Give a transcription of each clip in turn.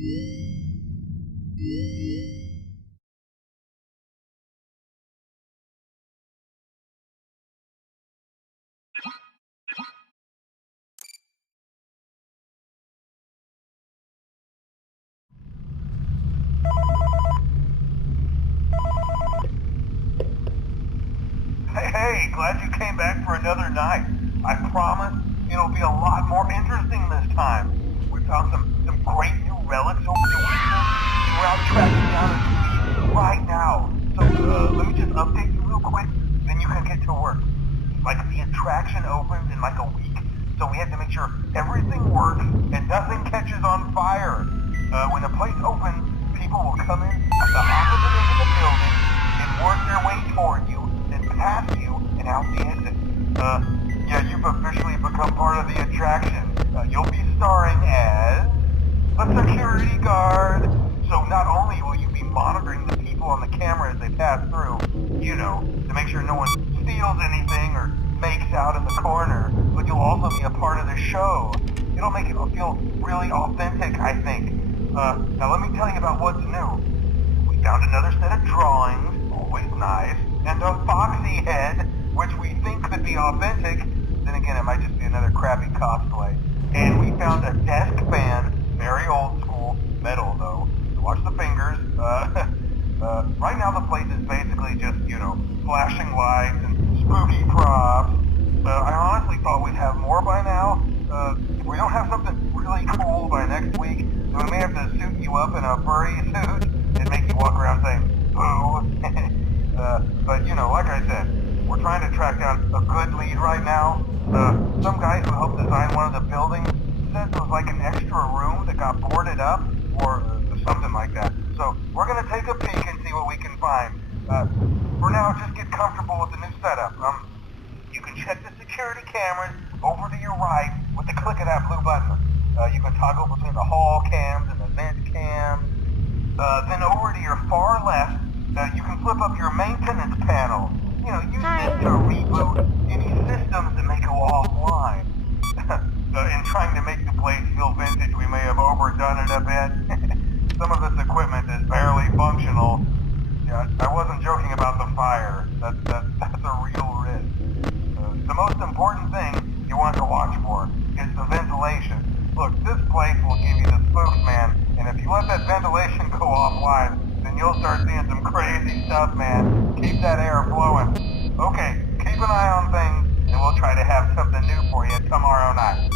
Hey, glad you came back for another night. I promise it'll be a lot more interesting this time. We found some great new relics over the weekend, and we're out tracking down a lead right now. So, let me just update you real quick, then you can get to work. Like, the attraction opens in like a week, so we have to make sure everything works and nothing catches on fire. When the place opens, people will come in at the opposite end of the building and work their way toward you, then past you, and out the exit. Yeah, you've officially become part of the attraction. You'll be starring as a security guard. So not only will you be monitoring the people on the camera as they pass through, you know, to make sure no one steals anything or makes out in the corner, but you'll also be a part of the show. It'll make it feel really authentic, I think. Now let me tell you about what's new. We found another set of drawings, always nice, and a foxy head, which we think could be authentic. Then again, it might just be another crappy cosplay. And we found a desk fan, very old school, metal though. So watch the fingers. Right now the place is basically just, you know, flashing lights and spooky props. I honestly thought we'd have more by now. If we don't have something really cool by next week, then we may have to suit you up in a furry suit and make you walk around saying, boo. But you know, like I said, we're trying to track down a good lead right now. Some guy who helped design one of the buildings says it was like an extra room that got boarded up, or something like that. So we're gonna take a peek and see what we can find. For now, just get comfortable with the new setup. You can check the security cameras over to your right with the click of that blue button. You can toggle between the hall cams and the vent cams. Then over to your far left, you can flip up your maintenance panel. You know, use this to reboot any systems that may go offline. In trying to make the place feel vintage, we may have overdone it a bit. Some of this equipment is barely functional. Yeah, I wasn't joking about the fire. That's a real risk. The most important thing you want to watch for is the ventilation. Look, this place will give you the spooks, man, and if you let that ventilation go offline, then you'll start seeing some crazy stuff, man. Keep that air flowing. Okay, keep an eye on things, and we'll try to have something new for you tomorrow night.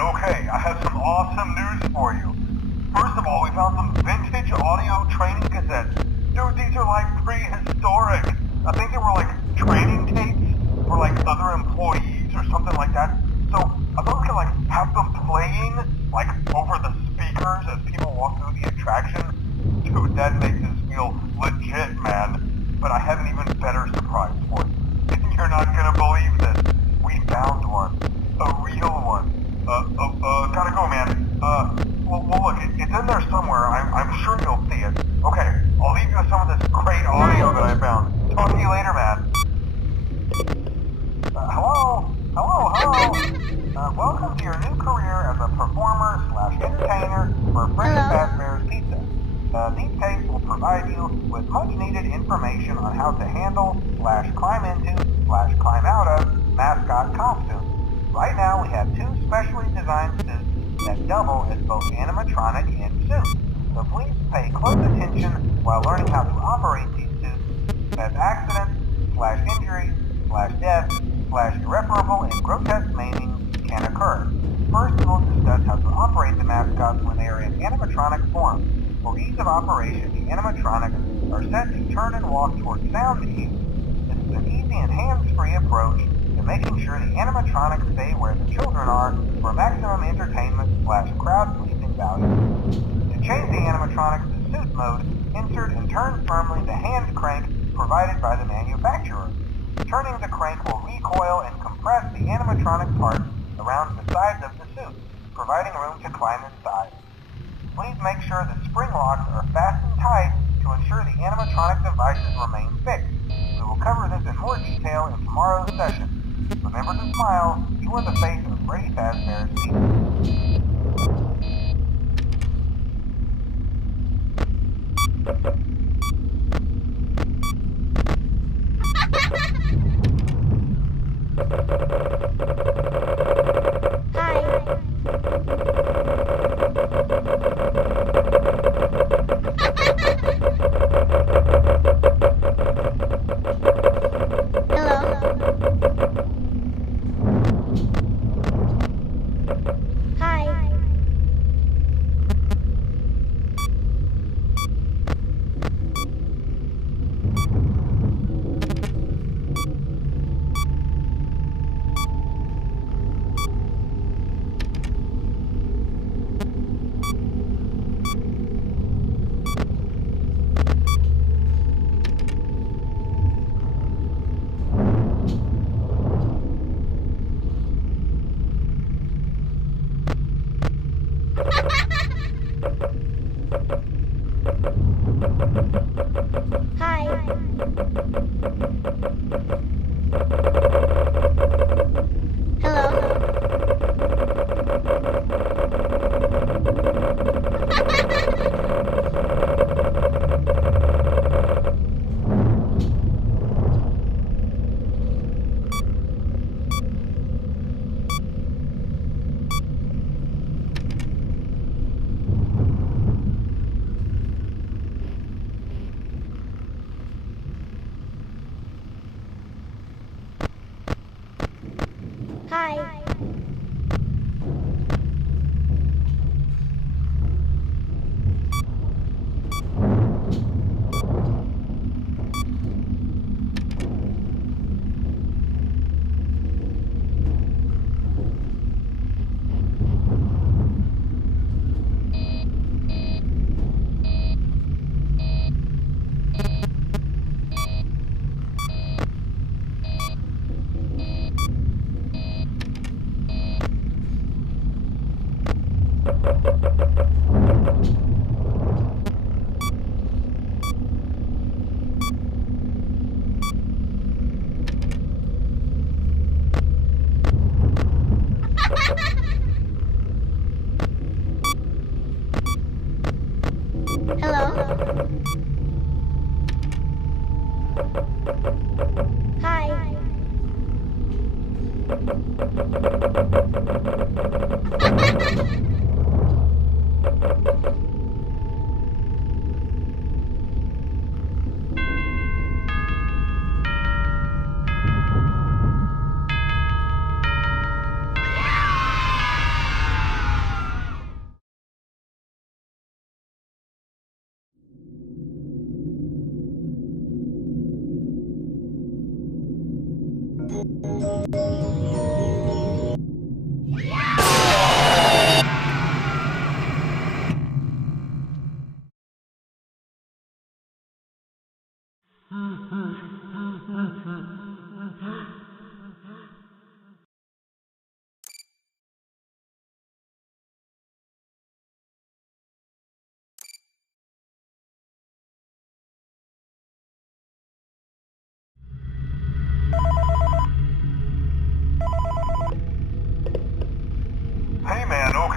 Okay, I have some awesome news for you. First of all, we found some vintage audio training cassettes. Dude, these are like prehistoric. I think they were like training tapes for like other employees or something like that. So I thought we could like have them playing like over the speakers as better surprise for you. You're not gonna believe this. We found one. A real one. Gotta go, man. Well, look, it's in there somewhere. I'm sure you'll see it. Okay, I'll leave you with some of this great audio that I found. Talk to you later, man. Hello? Welcome to your new career as a performer/entertainer for Freddy Fazbear's Pizza. These tapes will provide you with much-needed information on how to handle/climb into/climb out of mascot costumes. Right now, we have two specially designed suits that double as both animatronic and suit. So please pay close attention while learning how to operate these suits, as accidents/injuries/death/irreparable and grotesque maiming can occur. First, we will discuss how to operate the mascots when they are in animatronic form. For ease of operation, the animatronics are set to turn and walk towards sound cues. This is an easy and hands-free approach to making sure the animatronics stay where the children are for maximum entertainment/crowd-pleasing value. To change the animatronics to suit mode, insert and turn firmly the hand crank provided by the manufacturer. Turning the crank will recoil and compress the animatronic parts around the sides of the suit, providing room to climb inside. Please make sure the spring locks are fastened tight to ensure the animatronic devices remain fixed. We will cover this in more detail in tomorrow's session. Remember to smile. You are the face of Freddy Fazbear's Pizza.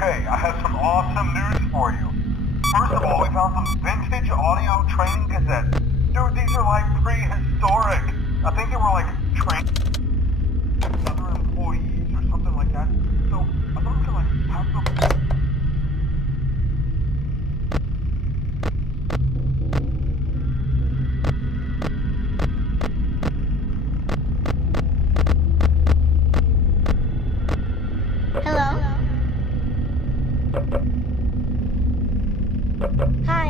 Okay, I have some awesome news for you. First of all, we found some vintage audio training cassettes. Dude, these are like prehistoric. I think they were like trained other employees or something like that. So I thought we could like have some... Hello? Hi.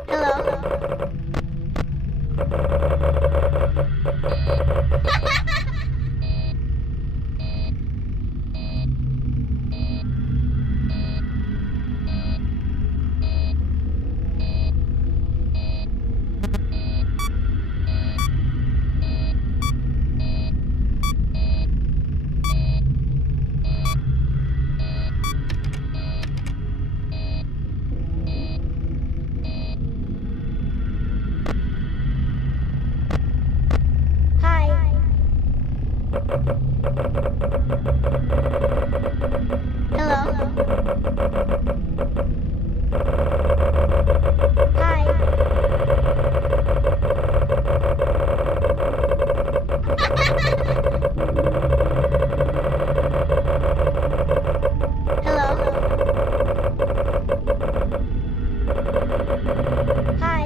Hello? Hello? Hi.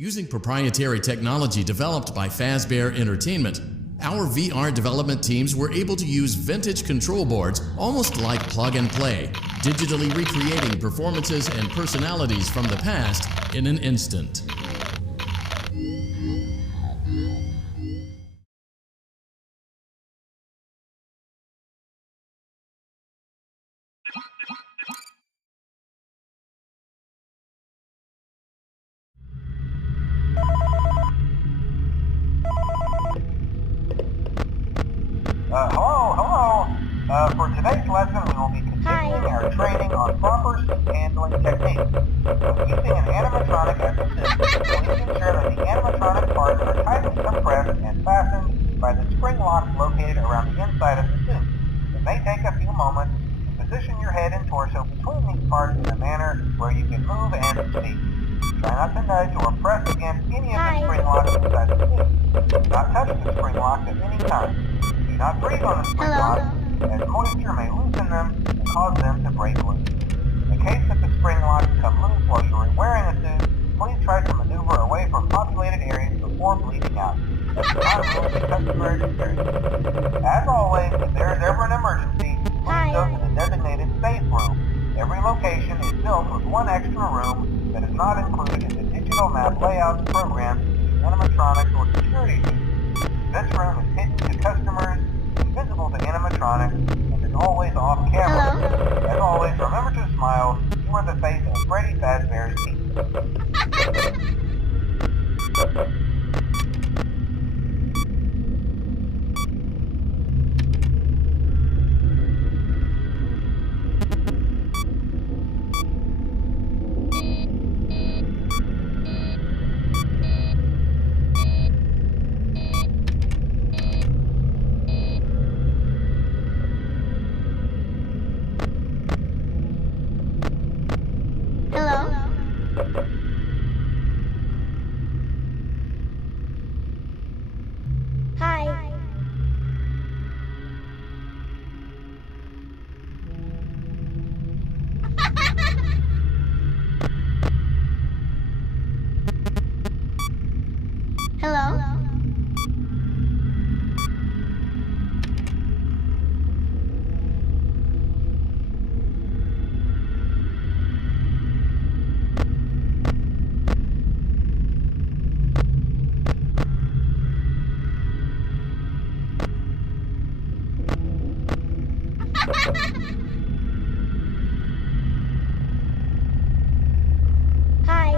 Using proprietary technology developed by Fazbear Entertainment, our VR development teams were able to use vintage control boards almost like plug and play, digitally recreating performances and personalities from the past in an instant. Hello. For today's lesson, we will be continuing our training on proper suit handling techniques. When using an animatronic as a suit, please ensure that the animatronic parts are tightly compressed and fastened by the spring locks located around the inside of the suit. It may take a few moments to position your head and torso between these parts in a manner where you can move and speak. Try not to nudge or press against any of the spring locks inside the suit. Do not touch the spring locks at any time. Do not breathe on the spring locks, as moisture may loosen them and cause them to break loose. In the case that the spring locks come loose while you are wearing a suit, please try to maneuver away from populated areas before bleeding out. That does not ruin the customer experience. As always, if there is ever an emergency, please go to the designated safe room. Every location is built with one extra room that is not included in the digital map layouts programmed in animatronics or security teams. This room is hidden to customers, invisible to animatronics, and is always off camera. As always, remember to smile. You are the face of Freddy Fazbear's Pizza. Hello? Hi.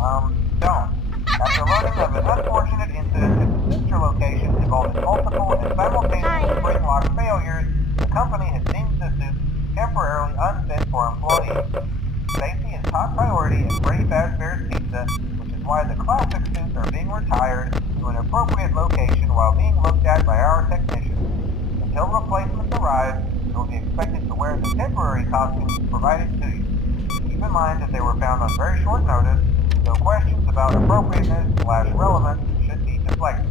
Don't. After learning of an unfortunate incident at the sister location involving multiple and simultaneous spring lock failures, the company has deemed the suits temporarily unfit for employees. Safety is top priority at Freddy Fazbear's Pizza, which is why the classic suits are being retired to an appropriate location while being looked at by our technicians. Until replacements arrive, you will be expected to wear the temporary costumes provided to you. Keep in mind that they were found on very short notice, so questions about appropriateness/relevance should be deflected.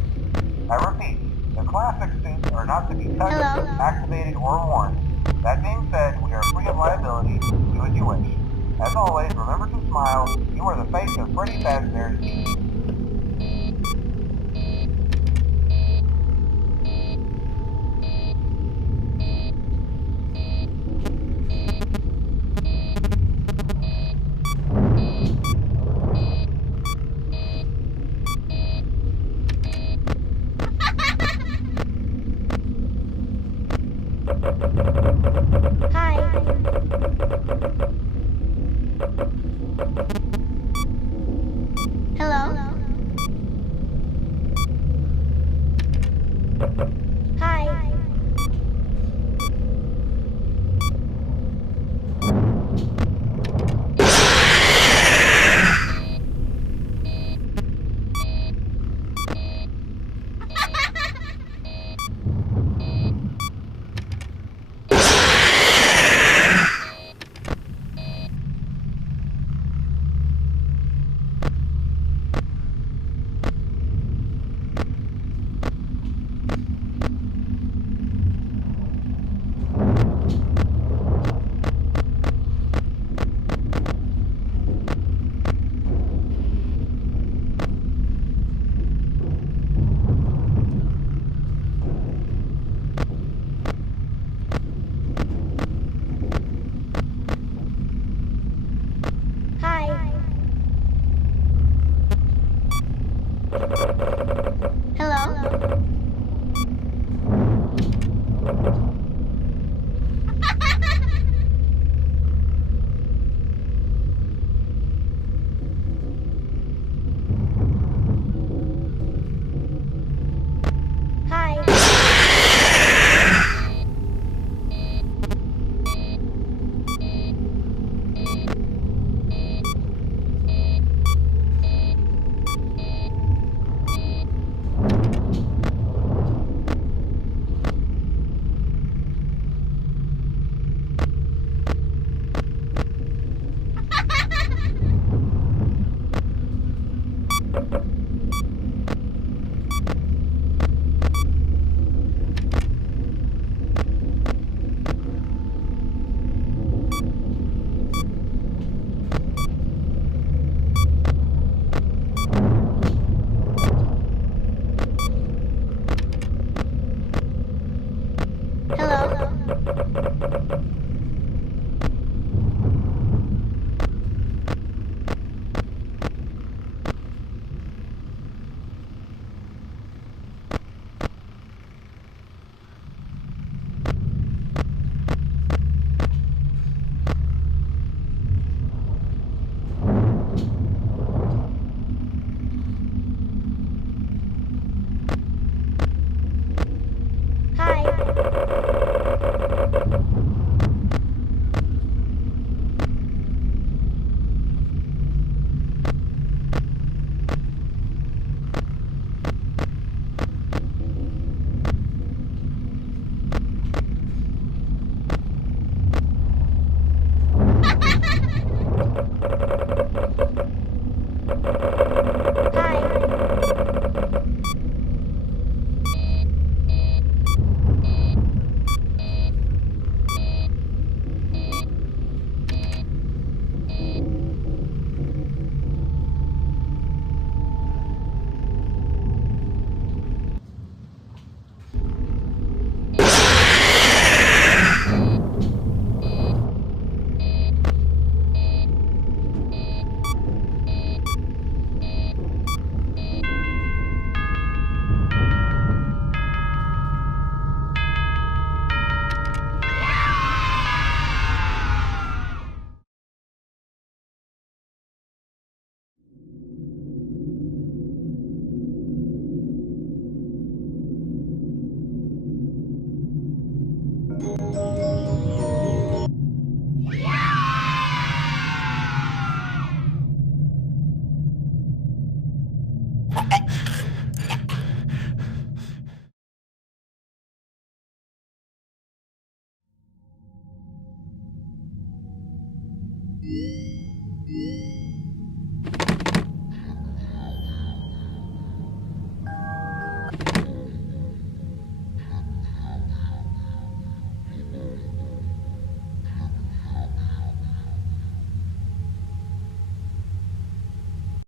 I repeat, the classic suits are not to be touched, Hello? activated, or worn. That being said, we are free of liability. Do as you wish. As always, remember to smile. You are the face of Freddy Fazbear's Pizza. Hi. Hello? Hi. Hello?